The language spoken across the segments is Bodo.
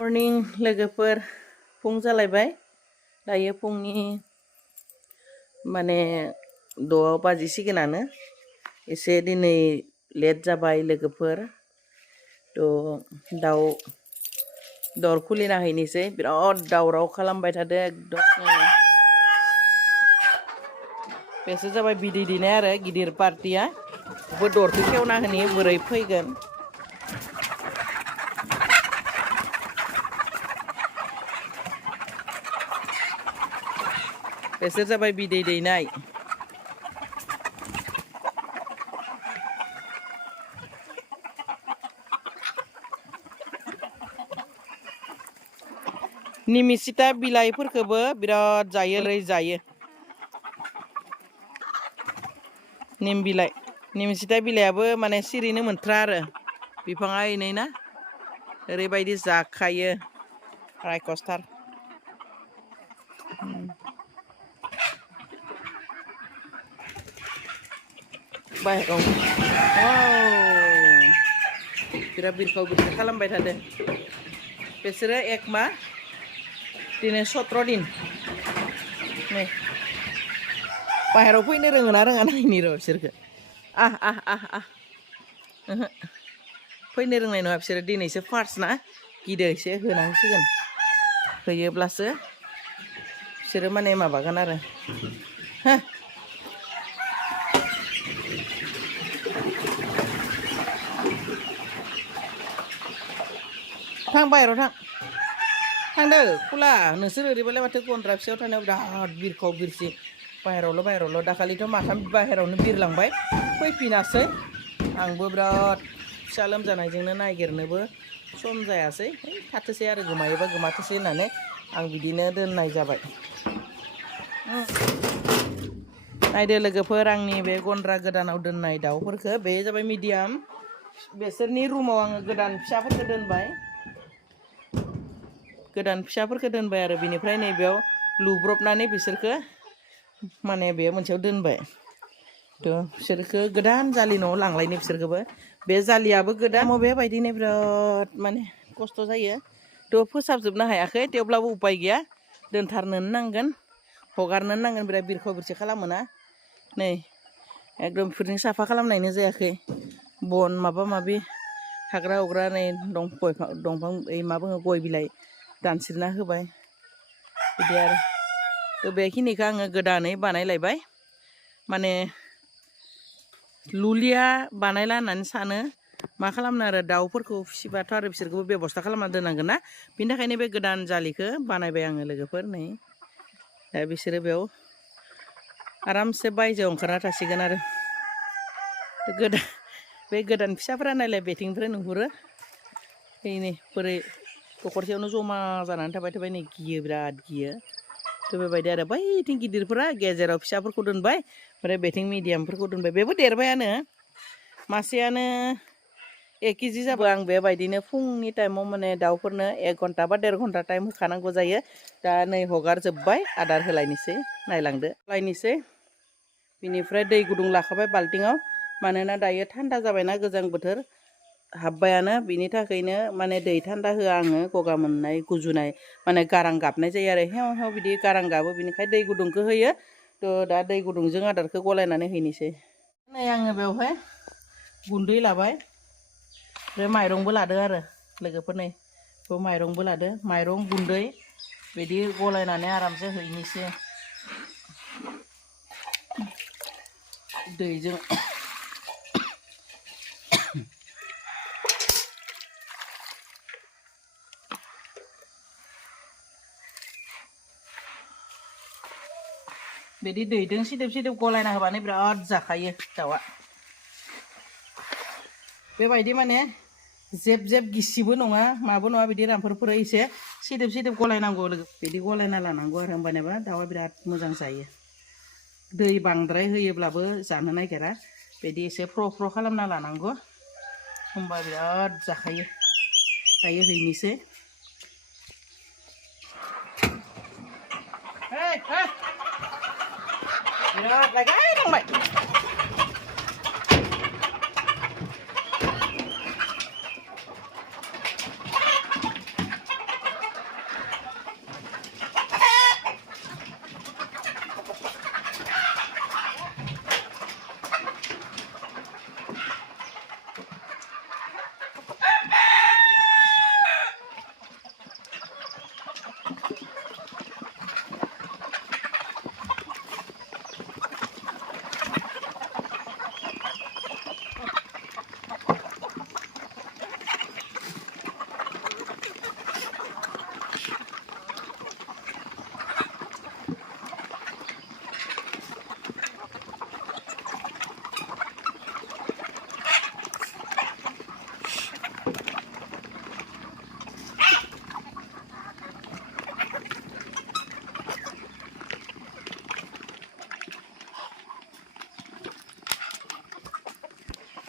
मर्निं लोगोफोर फुं जालायबाय दायो फुंनि माने 6 बाजिसिगोनानो एसे दिनै लेट जाबाय लोगोफोर दाउ दर खुलिना हैनोसै बिराद दावराव खालामबाय थादों एकदम बेसो जाबाय बिदै दैनाय आरो गिदिर पार्टिया दरखौ खेवना होनि बोरै फैगोन बेसोर जाबाय बिदै दैनाय निमिसिता बिलाइफोरखौबो बिराद जायो निम बिलाइ निमिसिता बिलाइयाबो माने सिरिनो मोनथ्रा आरो बिफाङा इनै ना ओरैबायदि जाखायो रायखसथार बाहेराव बिराद बिरखाव बिरखाव खालामबाय थादों बिसोरो एक मा दिनै 17 दिन नै बाहेराव फैनो रोङोना रोङा नायनि र' बिसोरखौ फैनो रोंनाय नङा बिसोरो दिनैसो फार्स्ट ना गिदो एसे होनांसिगोन होयोब्लासो बिसोरो माने माबागोन आरो थां बाहेराव थांदो खुला नोंसोर ओरैबालाय माथो गन्द्रा फिसायाव थानायाव बिराद बिरखाव बिरसि बाहेरावल' दाखालिथ' माथाम बाहेरावनो बिरलांबाय फैफिनासै आंबो बिराद फिसा लोमजानायजोंनो नागिरनोबो सम जायासै थाथोसै आरो गोमायोबा गोमाथोसै होननानै आं बिदिनो दोननाय जाबाय नायदो लोगोफोर आंनि बे गन्द्रा गोदानाव दोननाय दाउफोरखौ बे जाबाय मिडियाम बेसोरनि रुमाव आङो गोदान फिसाफोरखौ दोनबाय आरो बिनिफ्राय नैबेयाव लुब्रबनानै बिसोरखौ माने बे मोनसेयाव दोनबाय बिसोरखौ गोदान जालि न'आव लांलायनो बिसोरखौबो बे जालियाबो गोदान बेबायदिनो बिराद माने खस्थ' जायो फोसाबजोबनो हायाखै थेवब्लाबो उपाय गैया दोनथारनोनो नांगोन हगारनोनो नांगोन बिराद बिरखाव बिरसि खालामोना नै एकदम बेफोरनि साफा खालामनायनो जायाखै बन माबा माबि हाग्रा हुग्रा नै दंफां मा बुङो गय बिलाइ दानस्रिना होबाय बिदि आरो बेखिनिखौ आङो गोदानै बानायलायबाय माने लुलिया बानायला होननानै सानो मा खालामनो आरो दाउफोरखौ फिसिबाथ' आरो बिसोरखौबो बेब'स्था खालामना दोननांगोन ना बिनि थाखायनो बे गोदान जालिखौ बानायबाय आङो लोगोफोर नै दा बिसोरो बेयाव आरामसे बायजोआव ओंखारना थासिगोन आरो बे गोदान फिसाफोरा नायलाय बेथिंनिफ्राय नुहुरो नै बोरै दखरसेयावनो जमा जानानै थाबाय नै गियो बिराद गियो बेबायदि आरो बैथिं गिदिरफोरा गेजेराव फिसाफोरखौ दोनबाय ओमफ्राय बेथिं मिडियामफोरखौ दोनबाय बेबो देरबायानो मासेयानो 1 केजि जाबाय आं बेबायदिनो फुंनि टाइमाव माने दाउफोरनो 1 घन्टा बा 1.5 घन्टा टाइम होखानांगौ जायो दा नै हगारजोब्बाय आदार होलायनोसै नायलांदो लायनोसै बिनिफ्राय दै गुदुं लाखाबाय बाल्थिङाव मानोना दायो थान्दा जाबायना गोजां बोथोर हाबबायानो बिनि थाखायनो माने दै थान्दा होआ आङो गगा मोननाय गुजुनाय माने गारां गाबनाय जायो आरो हेव हेव बिदि गारां गाबो बिनिखायनो दै गुदुंखौ होयो दा दै गुदुंजों आदारखौ गलायनानै हैनोसै नै आङो बेवहाय गुन्दै लाबाय बे माइरंबो लादो आरो लोगोफोर नै बे माइरंबो लादो माइरं गुन्दै बिदि गलायनानै आरामसे हैनोसै दैजों बिदि दैजों सिदोब गलायना होबानो बिराद जाखायो दाउआ बेबायदि माने जेब गिसिबो नङा माबो नङा बिदि रामफोरफोर एसे सिदोब गलायनांगौ बिदि गलायना लानांगौ आरो होमबानिया दाउआ बिराद मोजां जायो दै बांद्राय होयोब्लाबो जानो नागिरा बिदि एसे फ्र खालामना लानांगौ होमबा बिराद जाखायो दायो हैनोसै बिराद लागाय थांबाय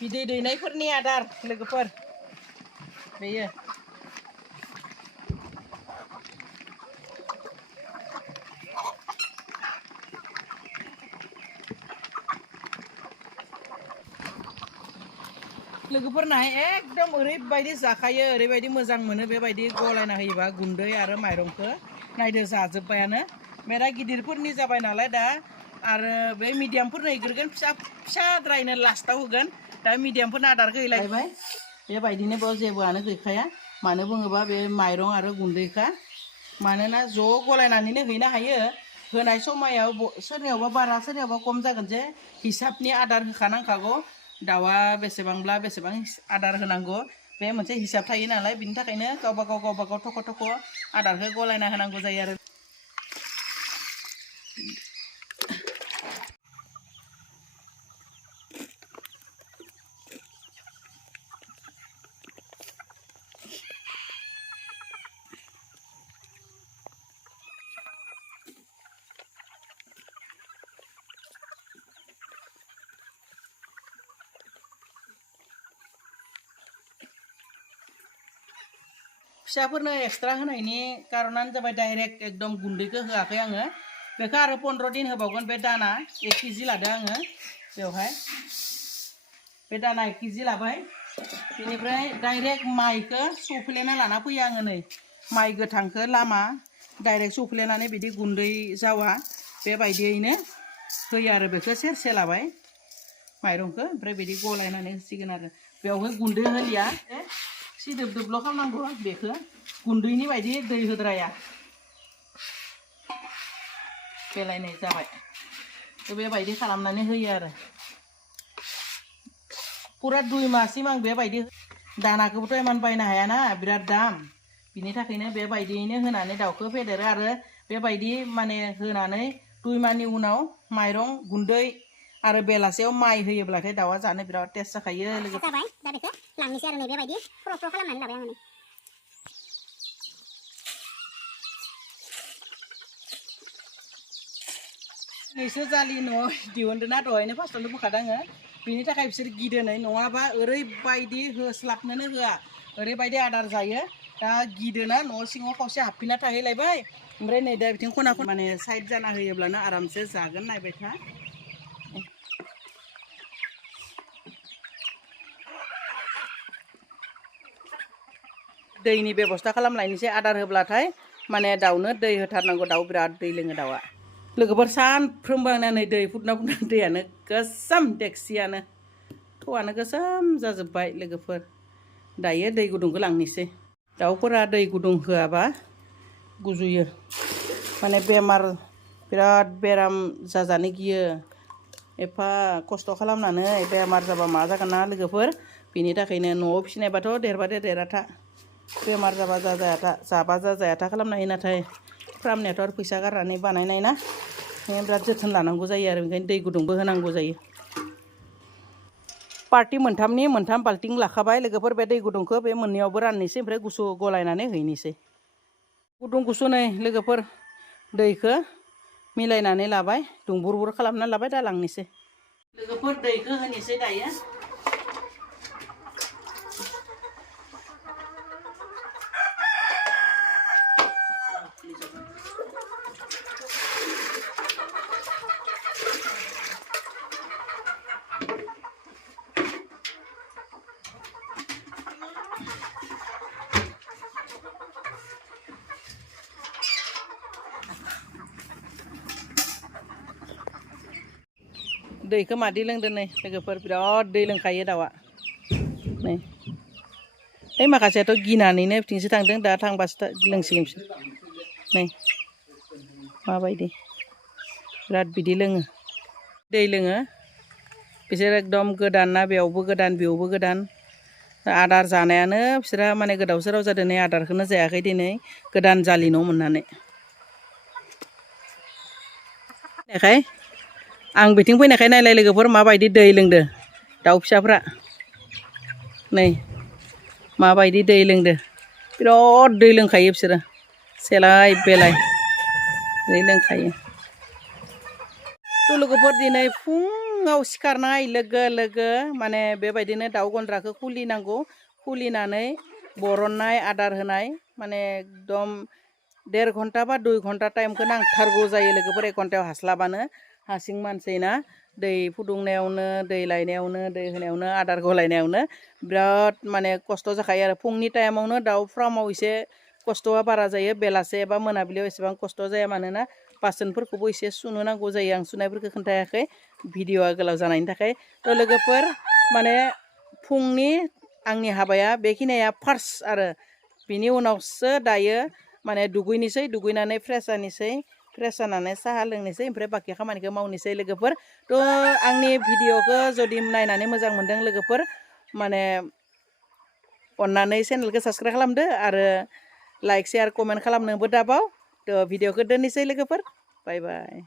बिदै दैनायफोरनि आदार लोगोफोर बेयो लोगोफोरनाहाय एकदम ओरैबायदि जाखायो ओरैबायदि मोजां मोनो बेबायदि गलायना होयोबा गुन्दै आरो माइरंखौ नायदो जाजोब्बायानो बेरा गिदिरफोरनि जाबाय नालाय दा आरो बे मिडियामफोरनो होग्रोगोन फिसा फिसाद्रायनो लास्टाव होगोन दा मिडियामफोरनो आदारखौ होलायबाय बेबायदिनो बेयाव जेबोआनो गैखाया मानो बुङोबा बे माइरं आरो गुन्दैखा मानोना ज' गलायनानैनो हैनो हायो होनाय समायाव सोरनियावबा बारा सोरनियावबा खम जागोन जे हिसाबनि आदार होखानांखागौ दाउआ बेसेबांब्ला बेसेबां आदार होनांगौ बे मोनसे हिसाब थायो नालाय बिनि थाखायनो गावबा गाव थख' थख' आदारखौ गलायना होनांगौ जायो आरो फिसाफोरनो एक्सट्रा होनायनि कारनानो जाबाय डाइरेक्ट एकदम गुन्दैखौ होआखै आङो बेखौ आरो 15 दिन होबावगोन बे दाना 1 केजि लादों आङो बेवहाय बे दाना 1 केजि लाबाय बेनिफ्राय डाइरेक्ट माइखौ सौफ्लेना लाना फैयो आङो नै माइ गोथांखौ लामा डाइरेक्ट सौफ्लेनानै बिदि गुन्दै जावा बेबायदियैनो होयो आरो बेखौ सेरसे लाबाय माइरंखौ ओमफ्राय बिदि गलायनानै होसिगोन आरो बेवहाय गुन्दै होलिया सिदोब दोबल' खालामनांगौ बेखौ गुन्दैनि बायदि दै होद्राया बेलायनाय जाबाय बेबायदि खालामनानै होयो आरो पुरा 2 माससिम आं बेबायदि दानाखौबोथ' इमान बायनो हायाना बिराद दाम बिनि थाखायनो बेबायदियैनो होनानै दाउखौ फेदेरो आरो बेबायदि माने होनानै 2 मासनि उनाव माइरं गुन्दै आरो बेलासेयाव माइ होयोब्लाथाय दाउआ जानो बिराद टेस्ट जाखायो लोगो जाबाय दा बेखौ लांनोसै आरो नै बेबायदि फ्र' फ्र' खालामनानै लाबाय आङो नैसो जालि न'आव दिहुनदोंना दहायनो फार्स्टआवनो बुंखादों आङो बिनि थाखाय बिसोर गिदोनै नङाबा ओरैबायदि होस्लाबनोनो होआ ओरैबायदि आदार जायो दा गिदोना न' सिङाव खावसे हाबफिनना थाहैलायबाय ओमफ्राय नै दा बिथिं खना खना माने साइड जाना होयोब्लानो आरामसे जागोन नायबाय था दैनि बेबस्था खालामलायनोसै आदार होब्लाथाय माने दाउनो दै होथारनांगौ दाउ बिराद दै लोङो दाउआ लोगोफोर सानफ्रोमबो आंना नै दै फुदना दैयानो गोसोम डेक्सियानो थौआनो गोसोम जाजोब्बाय लोगोफोर दायो दै गुदुंखौ लांनोसै दाउफोरा दै गुदुं होआबा गुजुयो माने बेमार बिराद बेराम जाजानो गियो एफा खस्थ' खालामनानै बेमार जाबा मा जागोन ना लोगोफोर बिनि थाखायनो न'आव फिसिनायबाथ' देरबादे देराथा बेमार जाबा जाजायाथा जाबा जाजायाथा खालामनो हायो नाथाय फार्मनियाथ' आरो फैसा गारनानै बानायनाय ना ओंखायनो बिराद जोथोन लानांगौ जायो आरो ओंखायनो दै गुदुंबो होनांगौ जायो पार्टि मोनथामनि मोनथाम बाल्टिं लाखाबाय लोगोफोर बे दै गुदुंखौ बे मोननैयावबो राननोसै ओमफ्राय गुसु गलायनानै हैनोसै गुदुं गुसु नै लोगोफोर दैखौ मिलायनानै लाबाय दुंबुर बुर खालामना लाबाय दा लांनोसै लोगोफोर दैखौ होनोसै दायो दैखौ मादि लोंदों नै लोगोफोर बिराद दै लोंखायो दाउआ नै ओइ माखासेयाथ' गिनानैनो बिथिंसो थांदों दा थांबासो लोंसिगोन बिसोर नै माबायदि बिराद बिदि लोङो दै लोङो बिसोर एकदम गोदान ना बेयावबो गोदान बेयावबो गोदान आदार जानायानो बिसोरहा माने गोदाव सोराव जादों नै आदारखौनो जायाखै दिनै गोदान जालि न' मोननानै बेखाय आं बिथिं फैनायखाय नायलाय लोगोफोर माबायदि दै लोंदो दाउ फिसाफ्रा नै माबायदि दै लोंदो बिराद दै लोंखायो बिसोरो सेलाय बेलाय दै लोंखायो थ' लोगोफोर दिनै फुं फुङाव सिखारनाय लोगो लोगो माने बेबायदिनो दाउ गन्द्राखौ खुलिनांगौ खुलिनानै बरननाय आदार होनाय माने एकदम 1.5 घन्टा बा 2 घन्टा टाइमखौ नांथारगौ जायो लोगोफोर 1 घन्टायाव हास्लाबानो हारसिं मानसिना दै फुदुंनायावनो दै लायनायावनो दै होनायावनो आदार गलायनायावनो बिराद माने खस्थ' जाखायो आरो फुंनि टाइमावनो दाउ फार्माव एसे खस्थ'आ बारा जायो बेलासे एबा मोनाबिलियाव एसेबां खस्थ' जाया मानोना बासोनफोरखौबो एसे सुनो नांगौ जायो आं सुनायफोरखौ खोन्थायाखै भिडिअआ गोलाव जानायनि थाखाय थ' लोगोफोर माने फुंनि आंनि हाबाया बेखिनिया फार्स्ट आरो बिनि उनावसो दायो माने दुगैनोसै दुगैनानै फ्रेस जानोसै फ्रेस जानानै साहा लोंनोसै ओमफ्राय बाखि खामानिखौ मावनोसै लोगोफोर थ' आंनि भिडिअखौ जुदि नायनानै मोजां मोनदों लोगोफोर माने अन्नानै चेनेलखौ साबस्क्राइब खालामदो आरो लाइक शेयार कमेन्ट खालामनोबो दाबाव थ' भिडिअखौ दोननोसै लोगोफोर बाय बाय